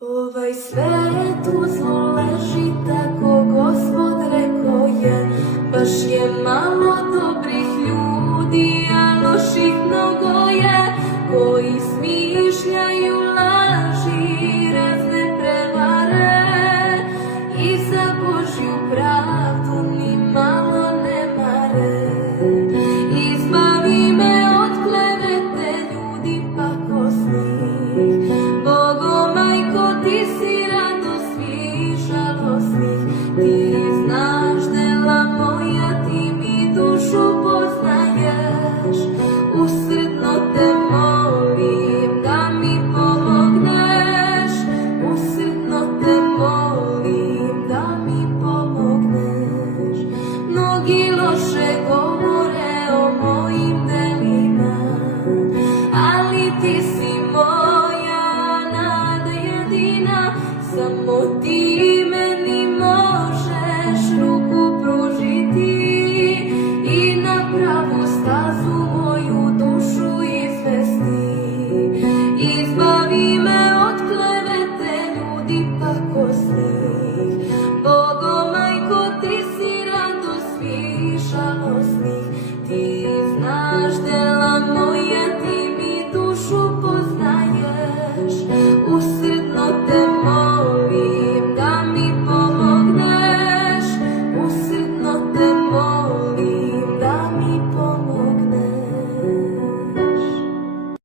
Ovaj svet u zlu leži, tako Gospod rekao je, baš je malo dobrih ljudi, a loših mnogo je, koji smišljaju laži, razne prevare i za Božju pravdu ni malo ne mare. Izbavi me od klevete ljudi pakosnih, Bogo majko, ti si radost svih žalosnih, ti znaš dela moja, ti mi dušu poznaješ, usrdno te molim da mi pomogneš, usrdno te molim da mi pomogneš. Mnogi loše govore o mojim delima, ali ti si moja nada jedina, samo ti meni možeš